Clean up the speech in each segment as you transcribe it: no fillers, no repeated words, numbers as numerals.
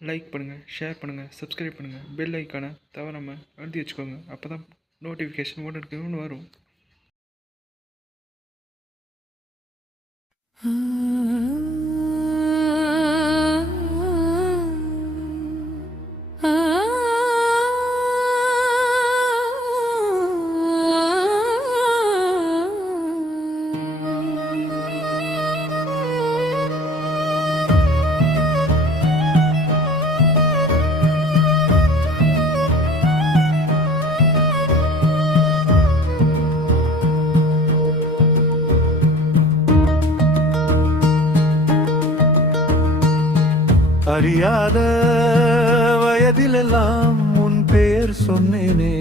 Like பண்ணுங்கள், share பண்ணுங்கள், subscribe பண்ணுங்கள். பெல் ஐக்கானை தவறாமல் அழுத்தி வச்சுக்கோங்க. அப்போ தான் நோட்டிஃபிகேஷன் ஒன்று வரும். அறியாத வயதிலெல்லாம் உன் பெயர் சொன்னேனே,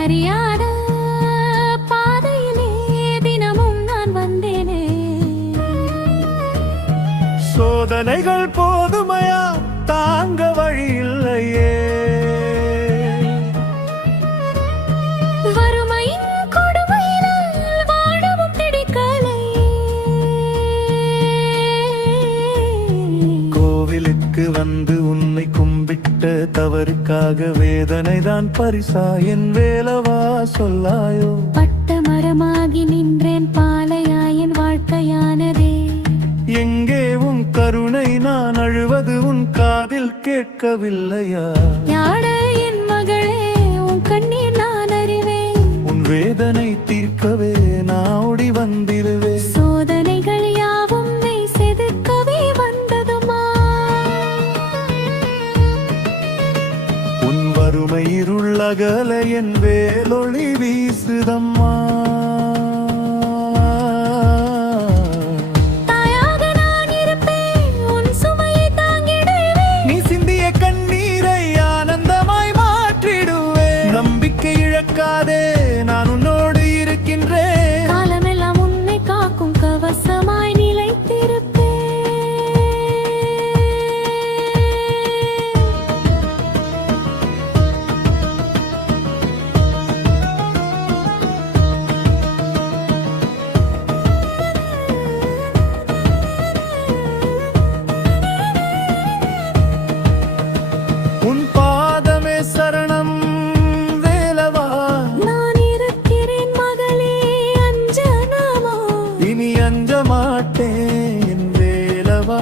அறியாத பாதையிலே தினமும் நான் வந்தேனே. சோதனைகள் போதுமையா தாங்க வழி இல்லையே, வறுமையின் கொடுமையினால் வாழவும் பிடிக்கலையே. கோவிலுக்கு வந்து உன்னை கும்பிட்ட தவறுக்காக வேதனைதான் பரிசா என் வேலவா சொல்லாயோ. பட்ட மரமாகி நின்றேன் பாலையா என் வாழ்க்கையானதே. எங்கே உன் கருணை, நான் அழுவது உன் காதில் கேட்கவில்லையா. யாட என் மகளே, உன் கண்ணீர் நான் அறிவேன். உன் வேதனை தீர்க்கவே நான் ஓடி வந்திருவேன். சோதனைகள் யாவும் மெய் செதுக்கவே வந்ததுமா. உன் வறுமை இருளகல என் வேலொளி வீசுதம்மா. தாயாக நான் இருப்பேன், உன் சுமையை தாங்கிடுவேன். நீ சிந்திய கண்ணீரை ஆனந்தமாய் மாற்றிடுவேன். நம்பிக்கை இழக்காதே, நான் உன்னோடு இருக்கின்றேன். காலமெல்லாம் உன்னை காக்கும் கவசமாய் நிலைத்திருப்பேன். உன் பாதமே சரணம் வேலவா. நான் இருக்கிறேன் மகளே, அஞ்சனமா. இனி அஞ்ச மாட்டேன் என் வேலவா.